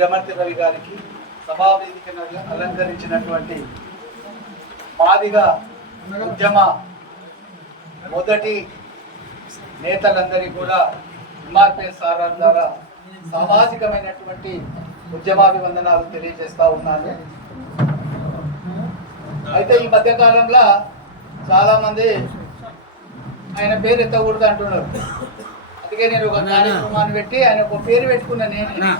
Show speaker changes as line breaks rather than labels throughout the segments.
శ్రీమతి రవి గారికి సభావేదికను అలంకరించినటువంటి మాదిగా ఉద్యమ మొదటి నేతలందరికీ కూడా ఎంఆర్పిఎస్ ఆర్ఆర్ ద్వారా సామాజికమైనటువంటి ఉద్యమాభివందనాలు తెలియజేస్తా ఉన్నాను. అయితే ఈ మధ్య కాలంలో చాలా మంది ఆయన పేరు ఎత్తకూడదు అంటున్నారు. అందుకే నేను ఒక కార్యక్రమాన్ని పెట్టి ఆయన ఒక పేరు పెట్టుకున్నా నేను.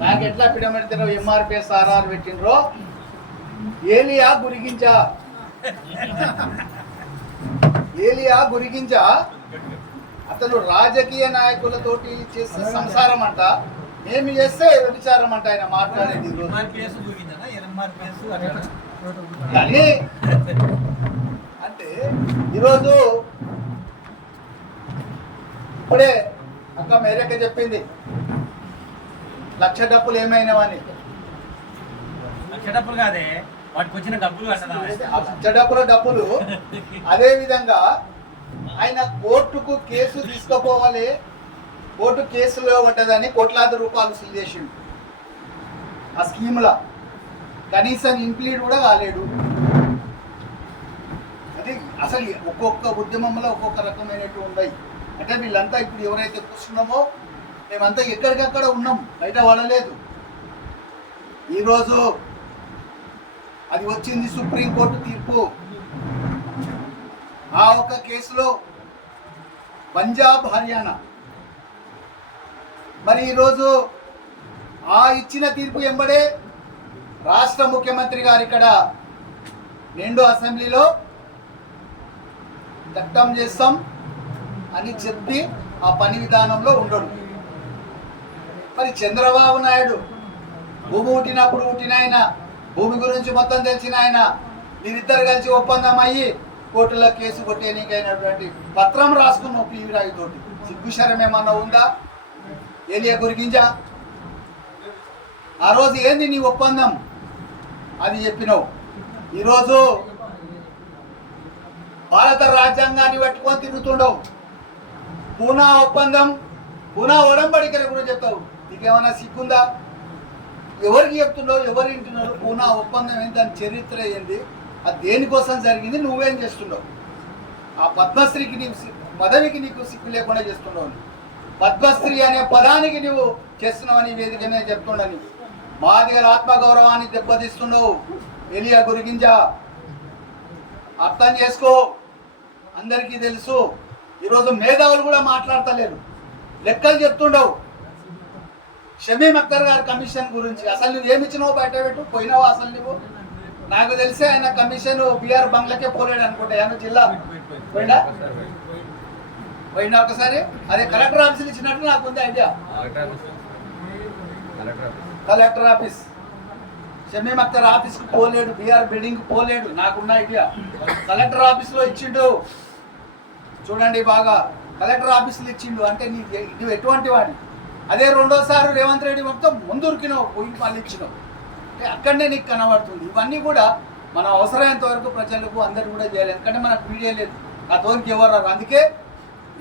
నాకు ఎట్లా పిడమెడతారో ఎంఆర్పిఎస్ ఆర్ఆర్ పెట్టినరో ఏలియా గురిగించా? ఏలియా గురిగించా? అతను రాజకీయ నాయకులతోటి చేసే సంసారం అంట. మేము చేస్తే వ్యభిచారం అంట ఆయన మాట్లాడేది కానీ అంటే ఈరోజు ఇప్పుడే అక్క మేరక్క చెప్పింది. లక్ష డబ్బులు ఏమైనావని
లక్ష కాదే వాటికి వచ్చిన డబ్బులు
లక్ష డబ్బుల డబ్బులు. అదే విధంగా ఆయన కోర్టుకు కేసు తీసుకుపోవాలి. కోర్టు కేసులో ఉంటుందని కోట్లాది రూపాయలు వసూలు చేసిండు. ఆ స్కీమ్లో. కనీసం ఇంప్లీడ్ కూడా కాలేడు. అది అసలు ఒక్కొక్క ఉద్యమంలో ఒక్కొక్క రకమైనట్టు ఉన్నాయి. అంటే వీళ్ళంతా ఇప్పుడు ఎవరైతే కూర్చున్నామో మేమంతా ఎక్కడికక్కడ ఉన్నాం బయట వాడలేదు. ఈరోజు అది వచ్చింది సుప్రీంకోర్టు తీర్పు. ఆ ఒక కేసులో పంజాబ్ హర్యానా. మరి ఈరోజు ఆ ఇచ్చిన తీర్పు ఎంబడే రాష్ట్ర ముఖ్యమంత్రి గారు ఇక్కడ నిండు అసెంబ్లీలో చట్టం చేస్తాం అని చెప్పి ఆ పని విధానంలో ఉండడు. మరి చంద్రబాబు నాయుడు భూమి పుట్టినప్పుడు పుట్టిన ఆయన భూమి గురించి మొత్తం తెలిసిన ఆయన. మీరిద్దరు కలిసి ఒప్పందం అయ్యి కోర్టులో కేసు కొట్టేనికైనటువంటి పత్రం రాసుకున్నావు పివి రాయి తోటి సిగ్గుశరం ఏమన్నా ఉందా? ఏలియా గురిగింజా ఆ రోజు ఏంది నీ ఒప్పందం? అది చెప్పినావు. ఈరోజు భారత రాజ్యాంగాన్ని పట్టుకొని తిరుగుతుండవు. పూనా ఒప్పందం పూనా ఒడంబడికల గురించి చెప్తావు. నీకేమైనా సిగ్గుందా? ఎవరికి చెప్తున్నావు ఎవరు వింటున్నారు? పూనా ఒప్పందం ఏంటి? దాని చరిత్ర ఏంది అది దేనికోసం జరిగింది? నువ్వేం చేస్తున్నావు? ఆ పద్మశ్రీకి నీకు పదవికి నీకు సిగ్గు లేకుండా చేస్తున్నావు పద్మశ్రీ అనే పదానికి నువ్వు చేస్తున్నావని ఈ వేదికనే మా దగ్గర ఆత్మగౌరవాన్ని దెబ్బతీస్తున్నావు. ఎలియా గురిగింజా అర్థం చేసుకో. అందరికీ తెలుసు. ఈరోజు మేధావులు కూడా మాట్లాడతలేరు. లెక్కలు చెప్తుండవు. షమీమ్ అక్తర్ గారి కమిషన్ గురించి. అసలు నువ్వు ఏమి ఇచ్చినావు బయట పెట్టు. పోయినావు అసలు నువ్వు? నాకు తెలిసి ఆయన కమిషన్ బీఆర్ బంగ్లాకే పోలేడు అనుకుంటా. ఆయన జిల్లా? పోయినా పోయినా ఒకసారి? అదే కలెక్టర్ ఆఫీసులు ఇచ్చినట్టు నాకు ఉంది idea. Collector office. Shamim Akhtar ఆఫీస్కి పోలేడు బీఆర్ బిల్డింగ్ పోలేడు. నాకున్న ఐడియా. కలెక్టర్ ఆఫీస్లో ఇచ్చిండు. చూడండి బాగా. కలెక్టర్ ఆఫీసులు ఇచ్చిండు. అంటే నీ నువ్వు ఎటువంటి వాడి అదే రెండోసారి రేవంత్ రెడ్డి మొత్తం ముందురికినావు పోయి పాలించినావు ఇచ్చినావు అంటే అక్కడనే నీకు కనబడుతుంది. ఇవన్నీ కూడా మన అవసరమైనంత వరకు ప్రజలకు అందరు కూడా చేయాలి. ఎందుకంటే మనకు మీడియా లేదు. ఆ తోనికి ఎవరు రారు. అందుకే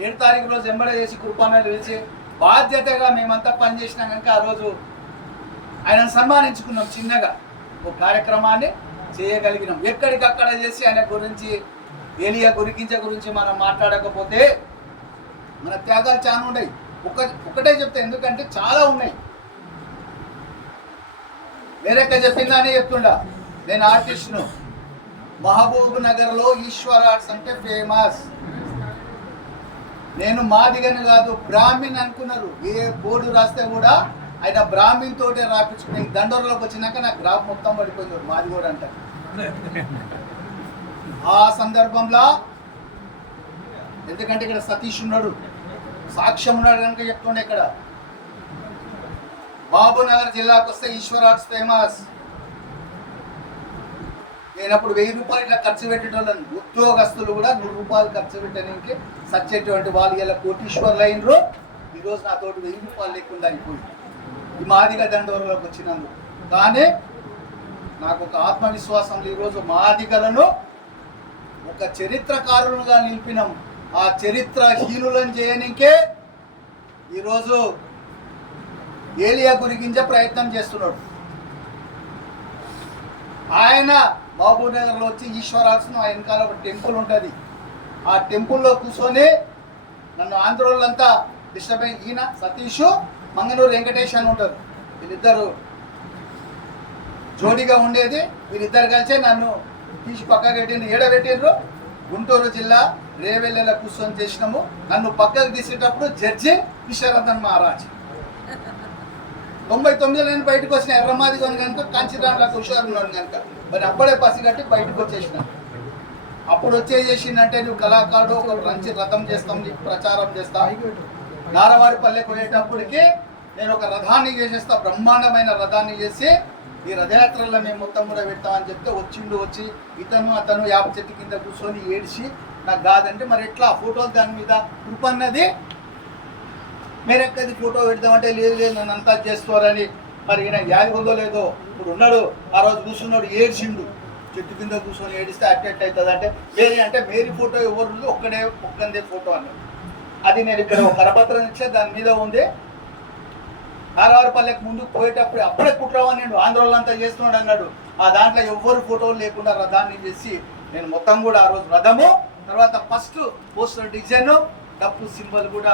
ఏడు తారీఖు రోజు ఎంబడే చేసి కృపానాలు వేసి బాధ్యతగా మేమంతా పనిచేసినా కనుక ఆ రోజు ఆయనను సన్మానించుకున్నాం చిన్నగా. ఒక కార్యక్రమాన్ని చేయగలిగినాం. ఎక్కడికక్కడ చేసి ఆయన గురించి ఏలియా గురికించ గురించి మనం మాట్లాడకపోతే మన త్యాగాలు చాలా ఉన్నాయి ఒక ఒకటే చెప్తా ఎందుకంటే చాలా ఉన్నాయి. వేరెక్క చెప్పిందని చెప్తుండా. నేను ఆర్టిస్ట్ను. మహబూబ్ నగర్లో ఈశ్వర్ ఆర్ట్స్ అంటే ఫేమస్. నేను మాదిగని కాదు బ్రాహ్మిన్ అనుకున్నారు. ఏ బోర్డు రాస్తే కూడా ఆయన బ్రాహ్మిన్ తోటే రాపించుకుని దండోరలోకి వచ్చినాక నాకు గ్రాఫ్ మొత్తం పడిపోయింది మాది కూడా అంట. ఆ సందర్భంలో ఎందుకంటే ఇక్కడ సతీష్ ఉన్నాడు. సాక్ష్యం ఉన్నాడు కనుక చెప్తుండే ఇక్కడ. బాబునగర్ జిల్లాకు వస్తే ఈశ్వర్ ఆర్ట్స్ ఫేమస్. నేను అప్పుడు వెయ్యి రూపాయలు ఇట్లా ఖర్చు పెట్టేటోళ్ళని ఉద్యోగస్తులు కూడా నూరు రూపాయలు ఖర్చు పెట్టడానికి సచ్చేటువంటి వాళ్ళు ఇలా కోటీశ్వర్లు అయినరు. ఈరోజు నాతోటి వెయ్యి రూపాయలు లేకుండా అయిపోయింది. ఈ మాదిగ దండోరలోకి వచ్చినందుకు. కానీ నాకు ఒక ఆత్మవిశ్వాసం ఈరోజు మాదిగలను ఒక చరిత్రకారులుగా నిలిపినాం. ఆ చరిత్ర హీనులను చేయనికే ఈరోజు ఏలియా గురిగించే ప్రయత్నం చేస్తున్నాడు. ఆయన మహబూబ్ నగర్లో వచ్చి ఈశ్వరాల్సిన ఆ వెనకాల ఒక టెంపుల్ ఉంటుంది. ఆ టెంపుల్లో కూర్చొని నన్ను ఆంధ్రోళ్ళంతా డిస్టర్బ్ అయ్యి ఈయన సతీష్ మంగళూరు వెంకటేష్ అని ఉంటారు. వీళ్ళిద్దరు జోడీగా ఉండేది. వీరిద్దరు కలిసే నన్ను తీసి పక్కకు ఏడబెట్టిండ్రు గుంటూరు జిల్లా రేవెల్లెల కూర్చొని చేసినాము. నన్ను పక్కకు తీసేటప్పుడు జడ్జి విశ్వరథన్ మహారాజ్. తొంభై తొమ్మిదిలో నేను బయటకు వచ్చిన ఎర్రమాది కొని కనుక కాంచీరాంలో హుషారున్నాను కనుక మరి అప్పుడే పసిగట్టి బయటకు వచ్చేసిన. అప్పుడు వచ్చే చేసిందంటే నువ్వు కళాకారుడు ఒక మంచి రథం చేస్తాం నీకు ప్రచారం చేస్తా. నారవారి పల్లెకు పోయేటప్పటికి నేను ఒక రథాన్ని చేసేస్తా బ్రహ్మాండమైన రథాన్ని చేసి ఈ రథయాత్రలో మేము మొత్తం కూడా పెడతామని చెప్తే వచ్చిండు వచ్చి ఇతను అతను యాప చెట్టు కింద కూర్చొని ఏడిచి నాకు కాదంటే మరి ఎట్లా? ఫోటోలు దాని మీద కృపన్నది మీరు ఎక్కడి ఫోటో పెడతామంటే లేదు లేదు నన్ను అంతా చేస్తారని. మరి ఈయన వ్యాధి ఉందో లేదో ఇప్పుడు ఉన్నాడు. ఆ రోజు కూర్చున్నాడు ఏడ్చిండు. చెట్టు కింద కూర్చొని ఏడిస్తే అట్టెట్ అవుతుంది అంటే మేరీ అంటే మేరీ ఫోటో ఎవరు ఒక్కడే ఒక్కందే ఫోటో అన్నాడు. అది నేను ఇక్కడ కరపత్రం ఇచ్చే దాని మీద ఉంది. నారావారిపల్లెకి ముందుకు పోయేటప్పుడు అప్పుడే కుట్రవని నేను ఆంధ్రోళ్ళంతా చేస్తున్నాడు అన్నాడు. ఆ దాంట్లో ఎవ్వరు ఫోటోలు లేకుండా రథాన్ని చేసి నేను మొత్తం కూడా ఆ రోజు రథము తర్వాత ఫస్ట్ పోస్టర్ డిజైన్ డప్పు సింబల్ కూడా